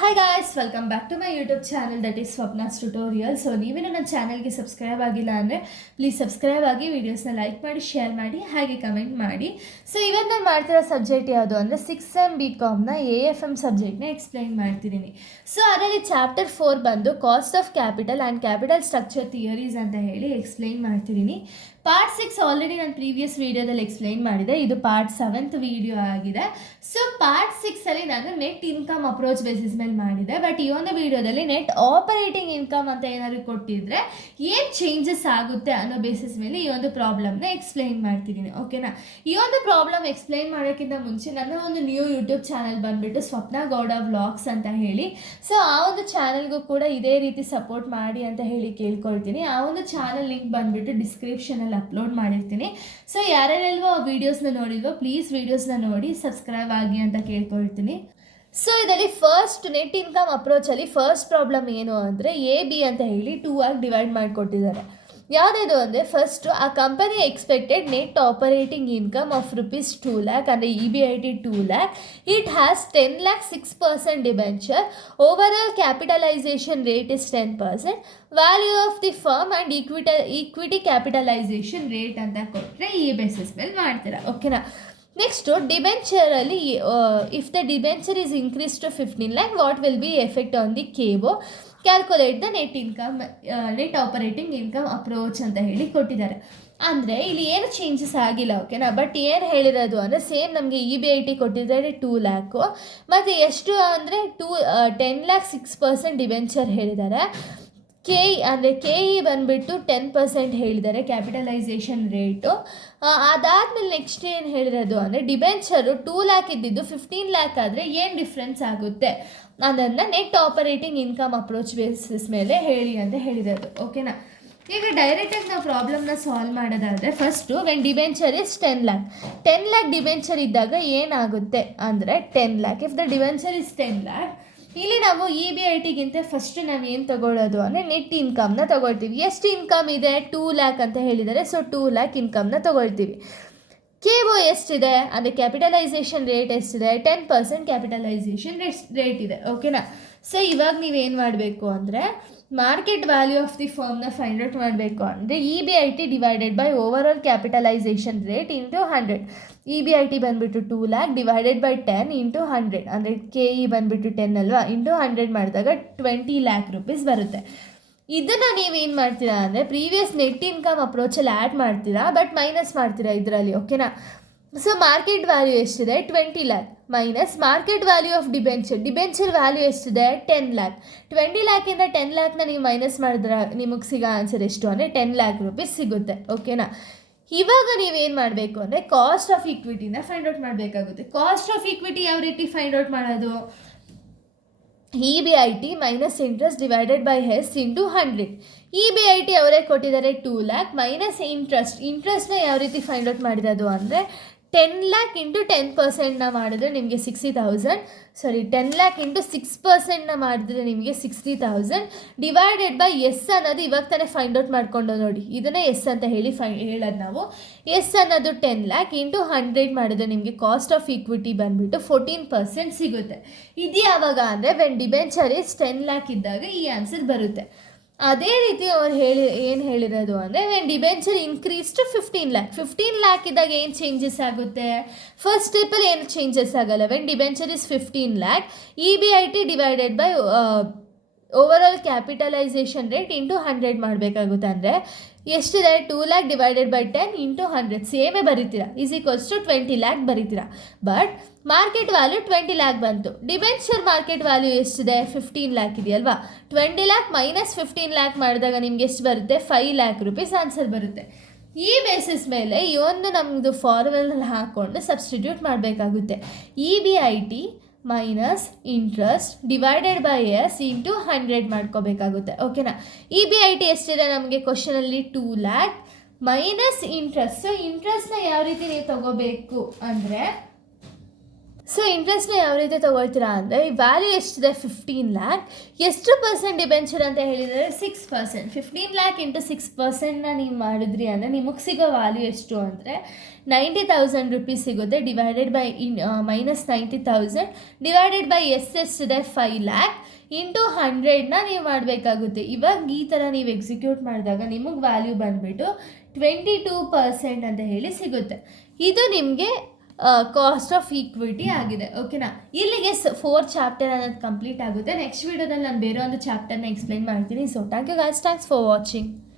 Hi guys, welcome back to my YouTube channel that is Swapna's tutorial. So ನೀವೇನು ನನ್ನ ಚಾನಲ್ಗೆ subscribe ಆಗಿಲ್ಲ ಅಂದರೆ ಪ್ಲೀಸ್ ಸಬ್ಸ್ಕ್ರೈಬ್ ಆಗಿ, ವೀಡಿಯೋಸ್ನ ಲೈಕ್ ಮಾಡಿ, ಶೇರ್ ಮಾಡಿ, ಹಾಗೆ ಕಮೆಂಟ್ ಮಾಡಿ. ಸೊ ಇವತ್ತು ನಾನು ಮಾಡ್ತಿರೋ ಸಬ್ಜೆಕ್ಟ್ ಯಾವುದು ಅಂದರೆ 6M BComನ AFM ಸಬ್ಜೆಕ್ಟ್ನ ಎಕ್ಸ್ಪ್ಲೈನ್ ಮಾಡ್ತಿದ್ದೀನಿ. ಸೊ ಅದರಲ್ಲಿ ಚಾಪ್ಟರ್ 4 ಬಂದು cost of capital and capital structure theories ಅಂತ ಹೇಳಿ ಎಕ್ಸ್ಪ್ಲೈನ್ ಮಾಡ್ತಿದ್ದೀನಿ. ಪಾರ್ಟ್ 6 ಆಲ್ರೆಡಿ ನಾನು ಪ್ರೀವಿಯಸ್ ವೀಡಿಯೋದಲ್ಲಿ ಎಕ್ಸ್ಪ್ಲೈನ್ ಮಾಡಿದೆ. ಇದು ಪಾರ್ಟ್ 7th ವೀಡಿಯೋ ಆಗಿದೆ. ಸೊ ಪಾರ್ಟ್ 6ಅಲ್ಲಿ ನಾನು ನೆಟ್ ಇನ್ಕಮ್ ಅಪ್ರೋಚ್ ಬೇಸಿಸ್ ಮೇಲೆ ಮಾಡಿದೆ. ಬಟ್ ಈ ಒಂದು ವೀಡಿಯೋದಲ್ಲಿ ನೆಟ್ ಆಪರೇಟಿಂಗ್ ಇನ್ಕಮ್ ಅಂತ ಏನಾದ್ರು ಕೊಟ್ಟಿದ್ರೆ ಏನು ಚೇಂಜಸ್ ಆಗುತ್ತೆ ಅನ್ನೋ ಬೇಸಿಸ್ ಮೇಲೆ ಈ ಒಂದು ಪ್ರಾಬ್ಲಮ್ನ ಎಕ್ಸ್ಪ್ಲೈನ್ ಮಾಡ್ತಿದ್ದೀನಿ. ಓಕೆನಾ? ಈ ಒಂದು ಪ್ರಾಬ್ಲಮ್ ಎಕ್ಸ್ಪ್ಲೈನ್ ಮಾಡೋಕ್ಕಿಂತ ಮುಂಚೆ ನನ್ನ ಒಂದು ನ್ಯೂ ಯೂಟ್ಯೂಬ್ ಚಾನಲ್ ಬಂದುಬಿಟ್ಟು ಸ್ವಪ್ನ ಗೌಡ ವ್ಲಾಗ್ಸ್ ಅಂತ ಹೇಳಿ, ಸೊ ಆ ಒಂದು ಚಾನಲ್ಗೂ ಕೂಡ ಇದೇ ರೀತಿ ಸಪೋರ್ಟ್ ಮಾಡಿ ಅಂತ ಹೇಳಿ ಕೇಳ್ಕೊಳ್ತೀನಿ. ಆ ಒಂದು ಚಾನಲ್ ಲಿಂಕ್ ಬಂದುಬಿಟ್ಟು ಡಿಸ್ಕ್ರಿಪ್ಷನಲ್ಲಿ ಅಪ್ಲೋಡ್ ಮಾಡಿರ್ತೀನಿ. ಸೊ ಯಾರ್ಯಾರೆಲ್ವೋ ಆ ವೀಡಿಯೋಸ್ನ ನೋಡಿಲ್ವೋ ಪ್ಲೀಸ್ ವೀಡಿಯೋಸ್ನ ನೋಡಿ ಸಬ್ಸ್ಕ್ರೈಬ್ ಆಗಿ ಅಂತ ಕೇಳ್ಕೊಳ್ತೀನಿ. ಸೊ ಇದರಲ್ಲಿ ಫಸ್ಟ್ ನೆಟ್ ಇನ್ಕಮ್ ಅಪ್ರೋಚಲ್ಲಿ ಫಸ್ಟ್ ಪ್ರಾಬ್ಲಮ್ ಏನು ಅಂದರೆ AB ಅಂತ ಹೇಳಿ 2 ಆಗಿ ಡಿವೈಡ್ ಮಾಡಿಕೊಟ್ಟಿದ್ದಾರೆ. ಯಾವುದಿದು ಅಂದರೆ ಫಸ್ಟು ಆ company expected net operating income of rupees 2 lakh ಅಂದರೆ EBIT 2 lakh. It has 10 lakh 6% debenture. Overall capitalisation rate is 10%. Value of the firm and equity capitalisation rate ಅಂತ ಕೊಟ್ಟರೆ ಈ ಬೇಸಿಸ್ ಮೇಲೆ ಮಾಡ್ತೀರಾ. ಓಕೆನಾ? ನೆಕ್ಸ್ಟು ಡಿಬೆಂಚರಲ್ಲಿ if the debenture is increase to 15 lakh, what will be effect on the KO? Calculate the net income, net operating income approach ಅಂತ ಹೇಳಿ ಕೊಟ್ಟಿದ್ದಾರೆ. ಅಂದರೆ ಇಲ್ಲಿ ಏನು ಚೇಂಜಸ್ ಆಗಿಲ್ಲ. ಓಕೆನಾ? ಬಟ್ ಏನು ಹೇಳಿರೋದು ಅಂದರೆ ಸೇಮ್ ನಮಗೆ EBIT ಕೊಟ್ಟಿದ್ದಾರೆ 2 lakh, ಮತ್ತು ಎಷ್ಟು ಅಂದರೆ 10 lakh 6% ಡಿಬೆಂಚರ್ ಹೇಳಿದ್ದಾರೆ. ಅಂದರೆ KE ಬಂದುಬಿಟ್ಟು 10% ಹೇಳಿದ್ದಾರೆ ಕ್ಯಾಪಿಟಲೈಸೇಷನ್ ರೇಟು. ಅದಾದಮೇಲೆ ನೆಕ್ಸ್ಟ್ ಏನು ಹೇಳಿರೋದು ಅಂದರೆ ಡಿಬೆಂಚರು 2 lakh ಇದ್ದಿದ್ದು 15 lakh ಆದರೆ ಏನು ಡಿಫ್ರೆನ್ಸ್ ಆಗುತ್ತೆ ಅದನ್ನು net operating income approach basis ಮೇಲೆ ಹೇಳಿ ಅಂತ ಹೇಳಿರೋದು. ಓಕೆನಾ? ಈಗ ಡೈರೆಕ್ಟಾಗಿ ನಾವು ಪ್ರಾಬ್ಲಮ್ನ ಸಾಲ್ವ್ ಮಾಡೋದಾದರೆ first when debenture is 10 lakh, 10 lakh debenture ಇದ್ದಾಗ ಏನಾಗುತ್ತೆ ಅಂದರೆ 10 lakh if the debenture is 10 lakh, ಇಲ್ಲಿ ನಾವು EBITಗಿಂತ ಫಸ್ಟು ನಾವು ಏನು ತೊಗೊಳ್ಳೋದು ಅಂದರೆ ನೆಟ್ ಇನ್ಕಮ್ನ ತೊಗೊಳ್ತೀವಿ. ಎಷ್ಟು ಇನ್ಕಮ್ ಇದೆ? 2 lakh ಅಂತ ಹೇಳಿದ್ದಾರೆ. ಸೊ 2 lakh ಇನ್ಕಮ್ನ ತೊಗೊಳ್ತೀವಿ. KO ಎಷ್ಟಿದೆ ಅಂದರೆ ಕ್ಯಾಪಿಟಲೈಸೇಷನ್ ರೇಟ್ ಎಷ್ಟಿದೆ? 10% ಕ್ಯಾಪಿಟಲೈಸೇಷನ್ ರೇಟ್ ಇದೆ. ಓಕೆನಾ? ಸೊ ಇವಾಗ ನೀವೇನು ಮಾಡಬೇಕು ಅಂದರೆ ಮಾರ್ಕೆಟ್ ವ್ಯಾಲ್ಯೂ ಆಫ್ ದಿ ಫರ್ಮ್ನ ಫೈಂಡ್ ಔಟ್ ಮಾಡಬೇಕು ಅಂದರೆ EBIT divided by over all capitalisation rate into 100. EBIT ಬಂದುಬಿಟ್ಟು 2 lakh ಡಿವೈಡೆಡ್ ಬೈ 10 ಇಂಟು 100 ಅಂದರೆ KE ಬಂದುಬಿಟ್ಟು 10 ಅಲ್ವಾ, ಇಂಟು 100 ಮಾಡಿದಾಗ 20 lakh rupees ಬರುತ್ತೆ. ಇದನ್ನು ನೀವೇನು ಮಾಡ್ತೀರಾ ಅಂದರೆ ಪ್ರೀವಿಯಸ್ ನೆಟ್ ಇನ್ಕಮ್ ಅಪ್ರೋಚಲ್ಲಿ ಆ್ಯಡ್ ಮಾಡ್ತೀರಾ, ಬಟ್ ಮೈನಸ್ ಮಾಡ್ತೀರಾ ಇದರಲ್ಲಿ. ಓಕೆನಾ? ಸೊ ಮಾರ್ಕೆಟ್ ವ್ಯಾಲ್ಯೂ ಎಷ್ಟಿದೆ? 20 lakh minus market value of debenture value ಎಷ್ಟಿದೆ? 10 lakh. 20 lakhಯಿಂದ 10 lakhನ ನೀವು ಮೈನಸ್ ಮಾಡಿದ್ರೆ ನಿಮಗೆ ಸಿಗೋ ಆನ್ಸರ್ ಎಷ್ಟು ಅಂದರೆ 10 lakh rupees ಸಿಗುತ್ತೆ. ಓಕೆನಾ? ಇವಾಗ ನೀವೇನು ಮಾಡಬೇಕು ಅಂದರೆ ಕಾಸ್ಟ್ ಆಫ್ ಈಕ್ವಿಟಿನ ಫೈಂಡ್ ಔಟ್ ಮಾಡಬೇಕಾಗುತ್ತೆ. ಕಾಸ್ಟ್ ಆಫ್ ಈಕ್ವಿಟಿ ಯಾವ ರೀತಿ ಫೈಂಡ್ ಔಟ್ ಮಾಡೋದು? EBIT minus interest divided by S into 100. EBIT ಅವರೇ ಕೊಟ್ಟಿದ್ದಾರೆ 2 lakh ಮೈನಸ್ ಇಂಟ್ರೆಸ್ಟ್ನ ಯಾವ ರೀತಿ ಫೈಂಡ್ ಔಟ್ ಮಾಡಿರೋದು ಅಂದರೆ 10 lakh ಇಂಟು 10%ನ ಮಾಡಿದ್ರೆ ನಿಮಗೆ 60,000. 10 lakh ಇಂಟು 6%ನ ಮಾಡಿದ್ರೆ ನಿಮಗೆ 60,000 ಡಿವೈಡೆಡ್ ಬೈ S ಅನ್ನೋದು ಇವಾಗ ತಾನೇ ಫೈಂಡ್ ಔಟ್ ಮಾಡಿಕೊಂಡು ನೋಡಿ, ಇದನ್ನೇ S ಅಂತ ಹೇಳಿ ಹೇಳೋದು ನಾವು. S ಅನ್ನೋದು 10 lakh ಇಂಟು 100 ಮಾಡಿದ್ರೆ ನಿಮಗೆ ಕಾಸ್ಟ್ ಆಫ್ ಈಕ್ವಿಟಿ ಬಂದುಬಿಟ್ಟು 14% ಸಿಗುತ್ತೆ. ಇದು ಯಾವಾಗ ಅಂದರೆ ವೆನ್ ಡಿಬೆಂಚರ್ ಇಸ್ 10 lakh ಇದ್ದಾಗ ಈ ಆನ್ಸರ್ ಬರುತ್ತೆ. ಅದೇ ರೀತಿ ಅವ್ರು ಏನು ಹೇಳಿರೋದು ಅಂದರೆ when debenture increase to 15 lakh, 15 lakh ಇದ್ದಾಗ ಏನು ಚೇಂಜಸ್ ಆಗುತ್ತೆ? ಫಸ್ಟ್ ಸ್ಟೆಪ್ಪಲ್ಲಿ ಏನು ಚೇಂಜಸ್ ಆಗಲ್ಲ. When debenture is 15 lakh, EBIT divided by over all capitalisation rate into 100 ಮಾಡಬೇಕಾಗುತ್ತೆ. ಅಂದರೆ ಎಷ್ಟಿದೆ? 2 lakh ಡಿವೈಡೆಡ್ ಬೈ 10 ಇಂಟು 100 ಸೇಮೇ ಬರೀತೀರಾ, ಈಸ್ ಈಕ್ವಲ್ಸ್ ಟು 20 lakh ಬರೀತೀರಾ. ಬಟ್ ಮಾರ್ಕೆಟ್ ವ್ಯಾಲ್ಯೂ 20 lakh ಬಂತು. ಡಿಬೆಂಚರ್ ಮಾರ್ಕೆಟ್ ವ್ಯಾಲ್ಯೂ ಎಷ್ಟಿದೆ? 15 lakh ಇದೆಯಲ್ವಾ. 20 lakh ಮೈನಸ್ 15 lakh ಮಾಡಿದಾಗ ನಿಮ್ಗೆ ಎಷ್ಟು ಬರುತ್ತೆ? 5 lakh rupees ಆನ್ಸರ್ ಬರುತ್ತೆ. ಈ ಬೇಸಿಸ್ ಮೇಲೆ ಈ ಒಂದು ನಮ್ಮದು ಫಾರ್ಮುಲಲ್ಲಿ ಹಾಕ್ಕೊಂಡು ಸಬ್ಸ್ಟಿಟ್ಯೂಟ್ ಮಾಡಬೇಕಾಗುತ್ತೆ. EBIT minus interest divided by S into 100 ಮಾಡ್ಕೋಬೇಕಾಗುತ್ತೆ. ಓಕೆನಾ? EBIT ಎಷ್ಟಿದೆ ನಮಗೆ ಕ್ವಶನಲ್ಲಿ? 2 lakh ಮೈನಸ್ ಇಂಟ್ರೆಸ್ಟ್. ಸೊ ಇಂಟ್ರೆಸ್ಟ್ನ ಯಾವ ರೀತಿ ನೀವು ತೊಗೋಬೇಕು ಅಂದರೆ ಸೊ ಇಂಟ್ರೆಸ್ಟ್ನ ಯಾವ ರೀತಿ ತೊಗೊಳ್ತೀರಾ ಅಂದರೆ ವ್ಯಾಲ್ಯೂ ಎಷ್ಟಿದೆ 15 ಲ್ಯಾಕ್, ಎಷ್ಟು ಪರ್ಸೆಂಟ್ ಡಿಬೆಂಚರ್ ಅಂತ ಹೇಳಿದರೆ 6%. 15 ಲ್ಯಾಕ್ ಇಂಟು 6%ನ ನೀವು ಮಾಡಿದ್ರಿ ಅಂದರೆ ನಿಮಗೆ ಸಿಗೋ ವ್ಯಾಲ್ಯೂ ಎಷ್ಟು ಅಂದರೆ 90,000 ರುಪೀಸ್ ಸಿಗುತ್ತೆ. Divided by minus 90,000 divided by ಎಷ್ಟಿದೆ 5 ಲ್ಯಾಕ್ ಇಂಟು 100ನ ನೀವು ಮಾಡಬೇಕಾಗುತ್ತೆ. ಇವಾಗ ಈ ಥರ ನೀವು ಎಕ್ಸಿಕ್ಯೂಟ್ ಮಾಡಿದಾಗ ನಿಮಗೆ ವ್ಯಾಲ್ಯೂ ಬಂದುಬಿಟ್ಟು 22% ಅಂತ ಹೇಳಿ ಸಿಗುತ್ತೆ. ಇದು ನಿಮಗೆ ಕಾಸ್ಟ್ ಆಫ್ ಈಕ್ವಿಟಿ ಆಗಿದೆ. ಓಕೆನಾ, ಇಲ್ಲಿಗೆ 4 ಚಾಪ್ಟರ್ ಅನ್ನೋದು ಕಂಪ್ಲೀಟ್ ಆಗುತ್ತೆ. ನೆಕ್ಸ್ಟ್ ವೀಡಿಯೋದಲ್ಲಿ ನಾನು ಬೇರೆ ಒಂದು ಚಾಪ್ಟರ್ನ ಎಕ್ಸ್ಪ್ಲೈನ್ ಮಾಡ್ತೀನಿ. So thank you guys, thanks for watching.